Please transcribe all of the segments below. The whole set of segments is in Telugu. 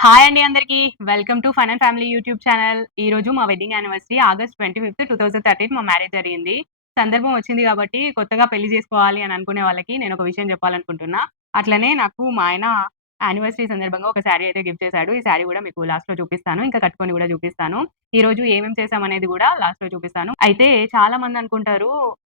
హాయ్ అండి అందరికి. Welcome to fun and family YouTube channel. ఈ రోజు మా వెడ్డింగ్ యానివర్సరీ ఆగస్ట్ 25, 2013 మా మ్యారేజ్ జరిగింది. సందర్భం వచ్చింది కాబట్టి కొత్తగా పెళ్లి చేసుకోవాలి అని అనుకునే వాళ్ళకి నేను ఒక విషయం చెప్పాలనుకుంటున్నా. అట్లనే నాకు మా ఆయన యానివర్సరీ సందర్భంగా ఒక శారీ అయితే గిఫ్ట్ చేశాడు. ఈ శారీ కూడా మీకు లాస్ట్‌లో చూపిస్తాను. ఇంకా కట్టుకొని కూడా చూపిస్తాను. ఈ రోజు ఏమేం చేశామనేది కూడా లాస్ట్‌లో చూపిస్తాను. అయితే చాలా మంది అనుకుంటారు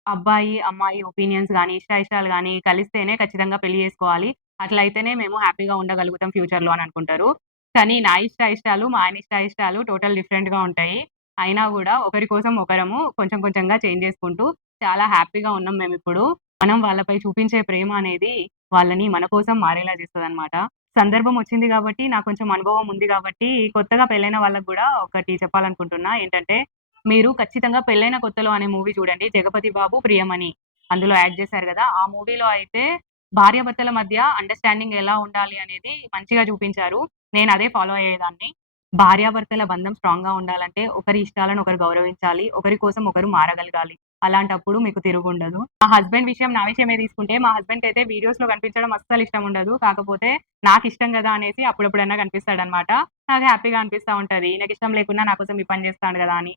అబ్బాయి, అమ్మాయి ఒపీనియన్స్ గాని, ఇష్టాయిష్టాలు గాని కలిస్తేనే ఖచ్చితంగా పెళ్లి చేసుకోవాలి. అట్లయితేనే మేము హ్యాపీగా ఉండగలుగుతాం ఫ్యూచర్‌లో అని అనుకుంటారు. కానీ నా ఇష్టాయిష్టాలు, మా ఆయన ఇష్టాయిష్టాలు టోటల్ డిఫరెంట్‌గా ఉంటాయి. అయినా గూడా ఒకరి కోసం ఒకరము కొంచెం కొంచెంగా చేంజ్ చేసుకుంటూ చాలా హ్యాపీగా ఉన్నాం మేమిప్పుడు. మనం వాళ్ళపై చూపించే ప్రేమ అనేది వాళ్ళని మన కోసం మారేలా చేస్తదనమాట. సందర్భం వచ్చింది గాబట్టి, నాకు కొంచెం అనుభవం ఉంది గాబట్టి, కొత్తగా పెళ్ళైన వాళ్ళకి గూడా ఒకటి చెప్పాలనుకుంటున్నా. ఏంటంటే, మీరు ఖచ్చితంగా 'పెళ్ళైన కొత్తలో' అనే మూవీ చూడండి. 'జగపతి బాబు, ప్రియమణి' అందులో యాక్ట్ చేశారు గదా! ఆ మూవీలో అయితే భార్యాభర్తల మధ్య అండర్‌స్టాండింగ్ ఎలా ఉండాలి అనేది మంచిగా చూపించారు. నేనదే ఫాలో అయ్యేదాన్ని. భార్యాభర్తల బంధం స్ట్రాంగ్‌గా ఉండాలంటే ఒకరి ఇష్టాలను ఒకరు గౌరవించాలి. ఒకరి కోసం ఒకరు మారగలగాలి. అలాంటప్పుడు మీకు తిరుగుండదు. మా హస్బెండ్ విషయం నా విషయమే తీసుకుంటే మా హస్బెండ్‌కయితే వీడియోస్‌లో కనిపించడం అస్సలు ఇష్టం ఉండదు. కాకపోతే నాకిష్టం గదా! అనేసి అప్పుడప్పుడన్నా కనిపిస్తాడనమాట. నాకు హ్యాపీగా అనిపిస్తా ఉంటది. ఈయనకిష్టం లేకున్నా నా కోసం ఈ పని చేస్తాండు గదా! అని.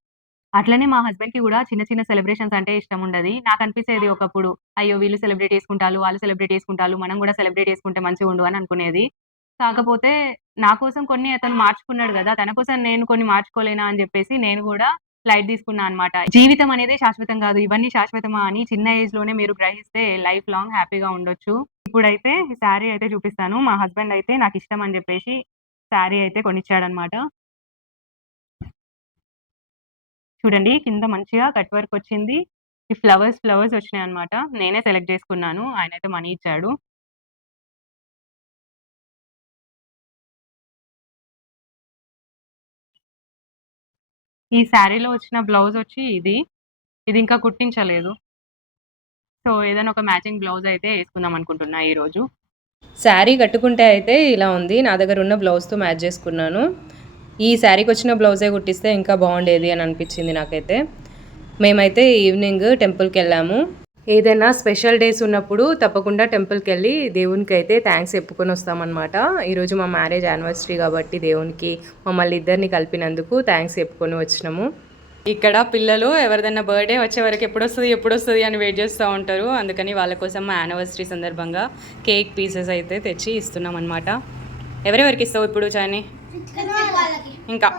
అట్లనే మా హస్బెండ్‌కి గూడా చిన్న చిన్న సెలబ్రేషన్స్ అంటే ఇష్టముండది. నాకనిపిసేది ఒకప్పుడు, అయ్యో! వీళ్ళు సెలబ్రేట్ చేసుకుంటాలు, వాళ్ళు సెలబ్రేట్ చేసుకుంటాలు, మనం గూడా సెలబ్రేట్ చేసుకుంటే మంచిగుండు అని అనుకునేది. కాకపోతే నా కోసం కొన్ని అతను మార్చుకున్నాడు గదా! తన కోసం నేను కొన్ని మార్చుకోలేనా అని జెప్పేసి నేను గూడా లైట్ తీసుకున్నా అనమాట. జీవితం అనేది శాశ్వతం గాదు. ఇవన్నీ శాశ్వతమా అని చిన్న ఏజ్‌లోనే మీరు గ్రహిస్తే లైఫ్ లాంగ్ హ్యాపీగా ఉండొచ్చు. ఇప్పుడైతే ఈ శారీ అయితే చూపిస్తాను. మా హస్బెండ్ అయితే నాకిష్టం అని జెప్పేసి శారీ అయితే కొనిచ్చాడనమాట. చూడండి కింద మంచిగా కట్ వర్క్ వచ్చింది. ఈ ఫ్లవర్స్ వచ్చినాయన్నమాట. నేనే సెలెక్ట్ చేసుకున్నాను. ఆయనైతే మనీ ఇచ్చాడు. ఈ శారీలో వచ్చిన బ్లౌజ్ వచ్చి ఇది. ఇది ఇంకా కుట్టించలేదు. సో, ఏదైనా ఒక మ్యాచింగ్ బ్లౌజ్ అయితే యేసుకుందాం అనుకుంటున్నా ఈరోజు. శారీ కట్టుకుంటే అయితే ఇలా ఉంది. నా దగ్గర ఉన్న బ్లౌజ్‌తో మ్యాచ్ చేసుకున్నాను. ఈ శారీకొచ్చిన బ్లౌజే కుట్టిస్తే ఇంకా బాగుండేది అని అనిపించింది నాకైతే. మేమైతే ఈవినింగ్ టెంపుల్‌కెళ్ళాము. ఏదైనా స్పెషల్ డేస్ ఉన్నప్పుడు తప్పకుండా టెంపుల్‌కెళ్ళి దేవునికైతే థాంక్స్ చెప్పుకొని వస్తామనమాట. ఈరోజు మా మ్యారేజ్ యానివర్సరీ కాబట్టి దేవునికి మమ్మల్ని ఇద్దరిని కలిపినందుకు థాంక్స్ చెప్పుకొని వచ్చినాము. ఇక్కడ పిల్లలు ఎవరిదైనా బర్త్‌డే వచ్చే వరకు ఎప్పుడొస్తది అని వెయిట్ చేస్తూ ఉంటారు. అందుకని వాళ్ళ కోసం మా యానివర్సరీ సందర్భంగా కేక్ పీసెస్ అయితే తెచ్చి ఇస్తున్నామనమాట. ఎవరెవరికి ఇస్తావు ఇప్పుడు చాని? ఇంకా